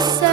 so